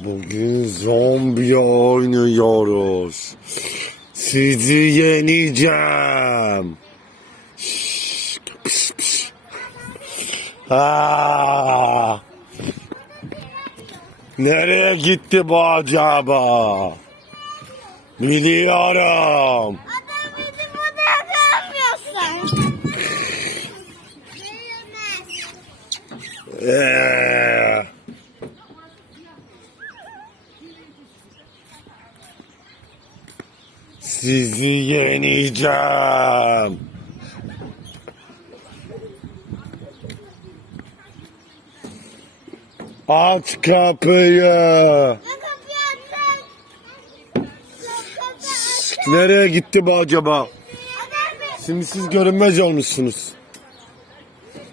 Bugün zombi oynuyoruz. Sizi yeneceğim. Şşş, pış, pış. Aa! Nereye gitti bu acaba? Biliyorum. Ee, sizi yeneceğim. Aç kapıyı. Nereye gitti bu acaba? Şimdi siz görünmez olmuşsunuz.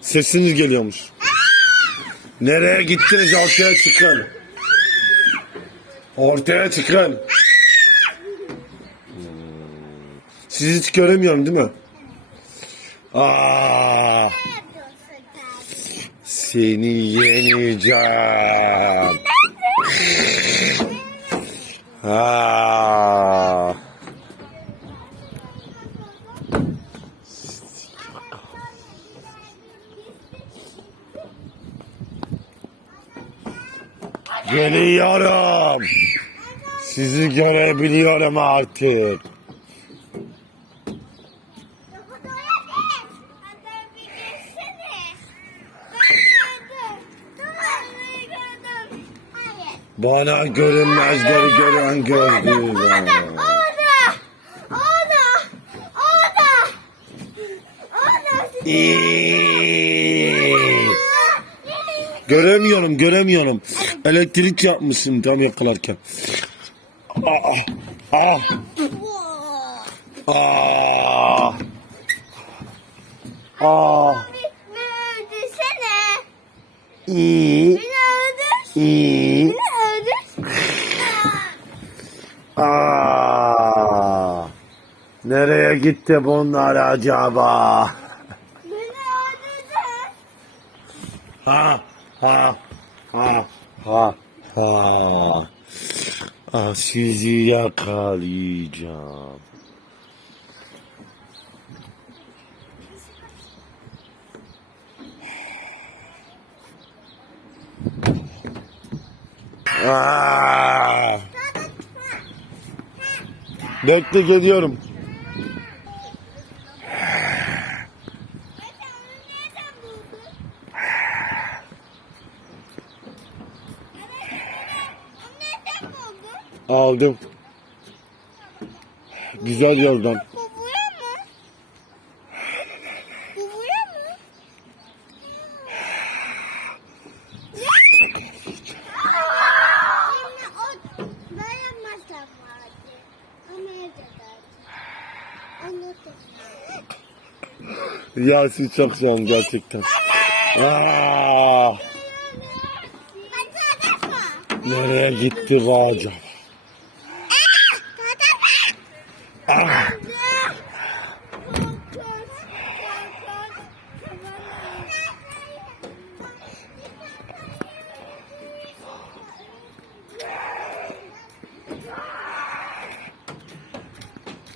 Sesiniz geliyormuş. Nereye gittiniz ortaya çıkın. Ortaya çıkın. Sizi hiç göremiyorum değil mi? Aa, sen? seni yeneceğim. Aa. Geliyorum. Sizi görebiliyorum artık. Yok, o da öyle değil. Adam bir geçsene. Ben gördüm. Tamam, ben gördüm. Hayır. Bana görünmezleri gören gördü. Göremiyorum, göremiyorum. Elektrik yapmışsın tam yakalarken. Ah, ah, ah, ah. Beni öldürsene. İyi, Beni öldür. iyi. Ah. Nereye gitti bunlar acaba? Ha, ha, ha, ha, ha. Ah, sizi yakalayacağım. Ah. Bekle geliyorum. Aldım. Güzel yoldan. Bu buraya mı? Bu buraya mı? Şimdi o böyle masa vardı. Ama evde kaldı. Onu da Yasin çok güzel gerçekten. Aa, nereye gitti bu acaba? Ah,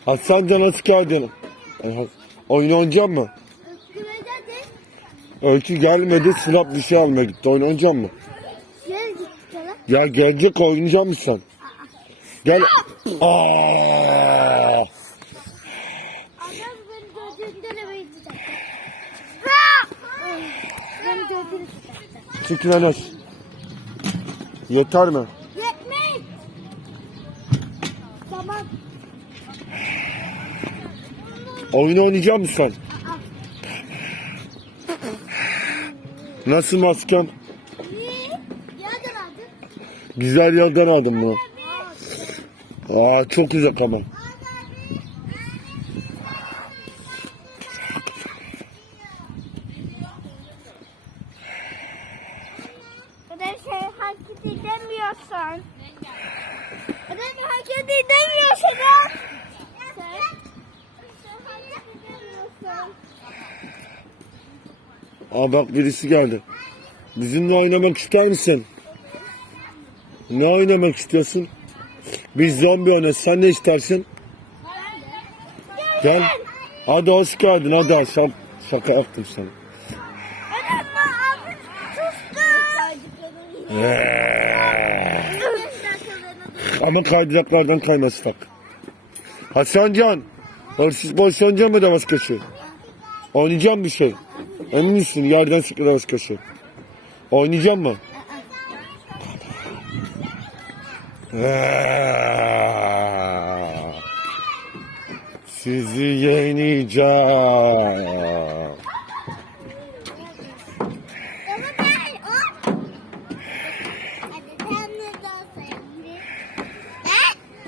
Hasan Can nasıl geldin? Oyun oynayacak mı? Öykü gelmedi sınav bir şey almaya gitti. Oynayacak mı? Ya gelecek oynayacak mısın sen? Gel. Aa! Çekin Enes. Yeter mi? Yetmeyin. Tamam. Oyun oynayacak mısın sen? Nasıl aldın. Güzel yerden aldım bunu. Aa çok uzak ama. Aa bak birisi geldi. Bizimle oynamak ister misin? Ne oynamak istiyorsun? Biz zombi oynarız. Sen ne istersin? Gel. Hadi hoş geldin. Hadi aşağı. Şaka yaptım sana. Ama kaydıraklardan kayması tak. Hasancan. Hırsız pozisyonca mı da başka şey? Oynayacağım bir şey. Emin misin? Yerden sıkıda başka şey. Oynayacağım mı? Aa, Sizi yeneceğim.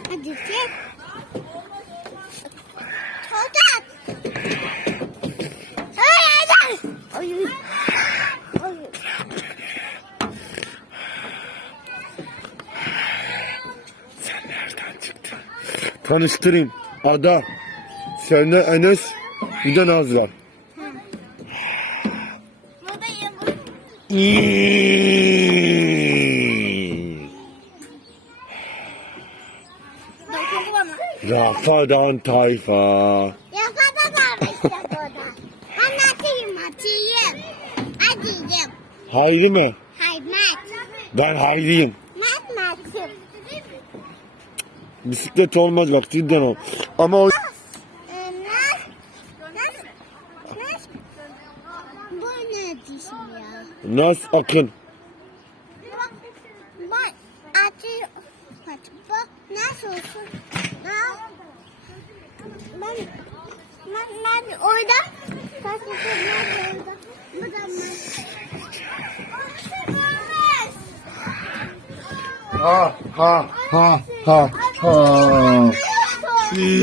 Hadi çek. Tokat. Hayır, hayır. Sen nereden çıktın? Tanıştırayım. Ada. Sende Enes. Bir de Naz var. Dokundu bana. Rafadan tayfa. Hayri mi? Haymat. Ben Hayriyim. Mat matım. Bisiklet olmaz bak cidden ol. Ama o... Nas. Nas. Nas. Bu ne dişim ya? Naz Akın. Bak. Bak. Atıyor. Bak. Bak. Nasıl olsun? Nas. Ben. Ben, ben orada. Kaç ben orada. Bu da ben. Ha ha ha ha ha. Hmm.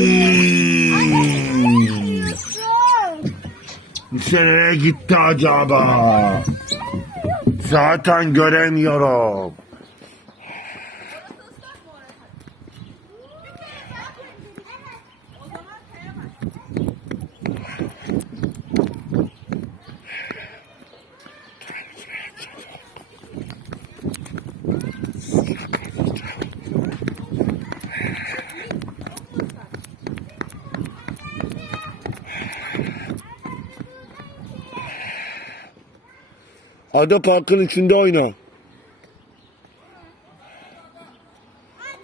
Nereye gitti acaba? Zaten göremiyorum. Ada Park'ın içinde oyna.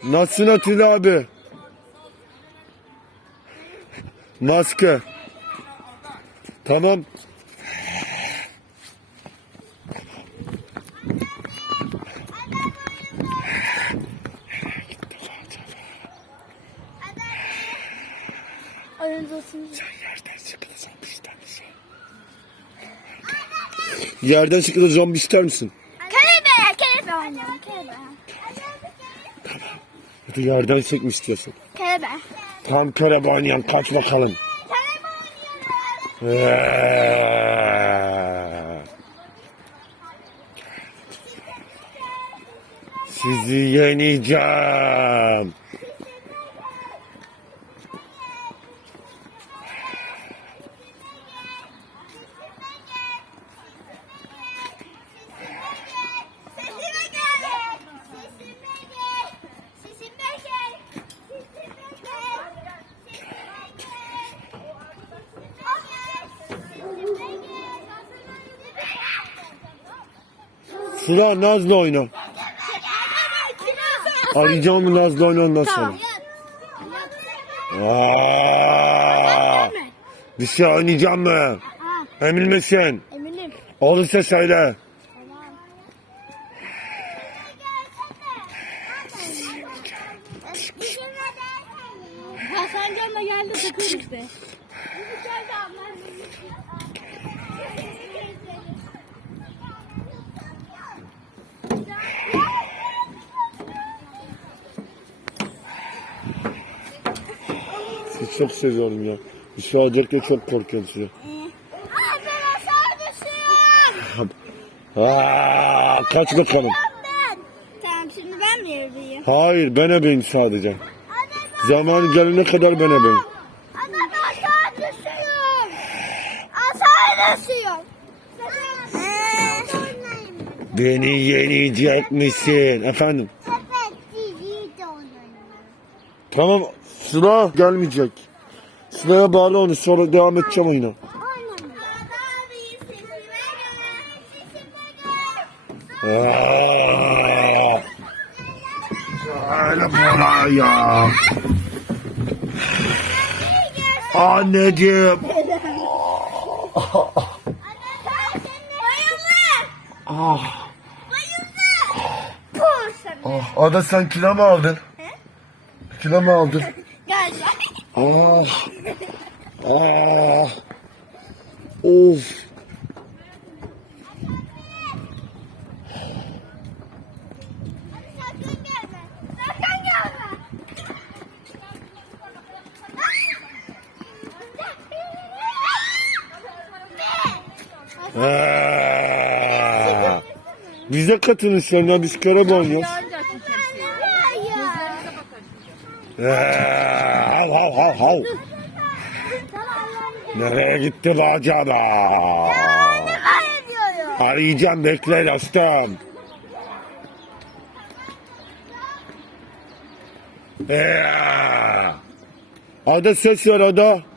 Nasılsın Atilla abi? Maske. Tamam. Oyuncusunu. Yerden sıkılı zombi ister misin? Yerden sıkılı zombi ister misin? Kelebe, kelebe oynayalım, kelebe. Hadi yerden sık mı istiyorsun? Kelebe. Tam kere oynayan kaç bakalım. Kelebe. Eee. Sizi yeneceğim. Sesime gel. Sesime gel. Sesime gel. Sesime gel. Sesime gel. Sıra Nazlı oyna. Arayacağım Nazlı oyna ondan sonra. Aa, bir şey oynayacağım mı? Emin misin? Eminim. Olursa söyle. Hasan Can da geldi takım işte. Sizi çok seviyorum ya. Olacak çok korkuyorum size. Aa kaç bakalım. Tamam şimdi ben mi yürüyeyim? Hayır ben ebeyim sadece. Zamanı gelene kadar ben ebeyim. Ben aşağı düşüyorum. Aşağı düşüyorum. Ee, Beni yenecek misin? Efendim? Tepe Tamam Sıla gelmeyecek. Sıla'ya bağlı onu sonra devam edeceğim oyuna. Öyle buraya. Anneciğim. Bayıldı. Ah, ah. Ada sen kilo mu aldın? Kilo mu aldın? Ah. Ah. Of. Gelme. Ah. Biz de katılın sonra biz kere oynuyoruz. Ah, Hav hav hav hav. Nereye gitti bu acaba? Arayacağım bekle dostum. Ee, Ada ses ver Ada.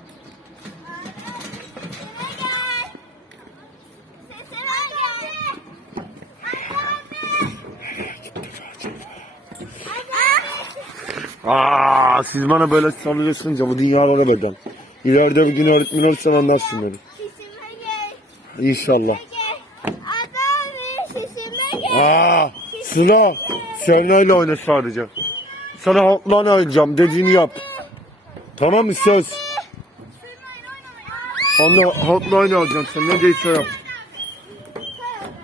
Aa, siz bana böyle sanıyorsunuz ya bu dünyalara beden. İleride bir gün öğretmen olursan anlarsın beni. İnşallah. Aa, Sıla Serna ile oyna sadece. Sana hotline alacağım dediğini yap. Tamam mı söz? Onunla hotline alacağım sen ne değilse yap.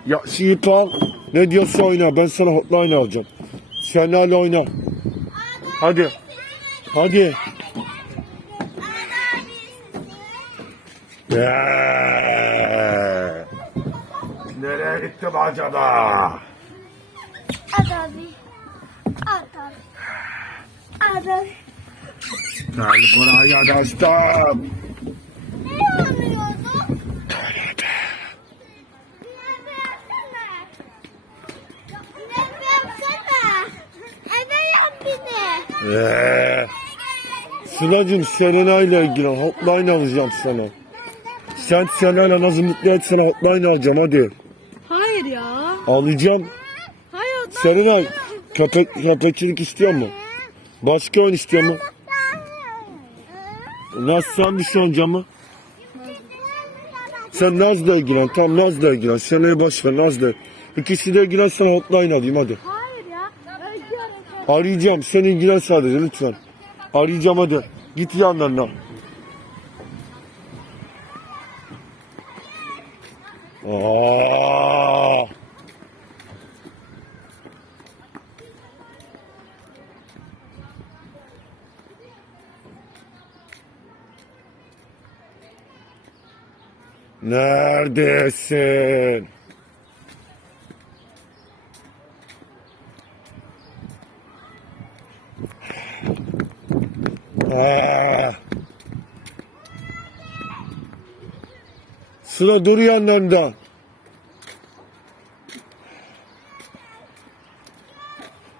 Ya şiip al. Ne diyorsa oyna ben sana hotline alacağım. Serna ile oyna. Hadi. Hadi. Eee. Nereye gittim acaba? Adabi. Adabi. Adabi. Gel buraya dostum. Eee. Sıla'cığım Selena ile ilgili hotline alacağım sana. Sen Selena nasıl mutlu et sana hotline alacağım hadi. Hayır ya. Alacağım. Hayır. Selena köpek, köpekçilik istiyor mu? Başka oyun istiyor mu? Nasıl sen bir şey oynayacak mı? Sen Naz'la ilgilen. Tamam Naz'la ilgilen. Selena'yı boş ver Naz'la. İkisi de ilgilen sana hotline alayım hadi. Hayır. Arayacağım. Sen ilgilen sadece lütfen. Arayacağım hadi. Git yanlarına. Aa! Neredesin? Aa. Sıra dur yanlarında.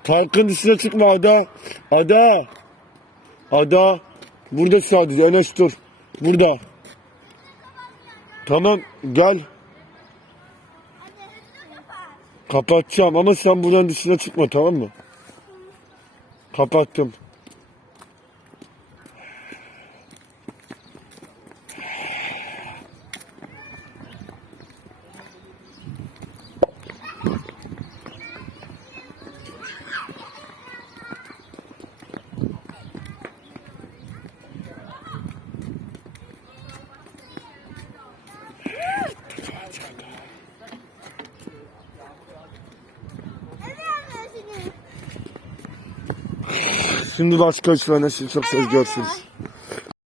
Tankın dışına çıkma Ada. Ada. Ada. Burada sadece Enes dur. Burada. Tamam gel. Kapatacağım ama sen buradan dışına çıkma tamam mı? Kapattım. Şimdi başka işlerine sizi çok söz görüşürüz.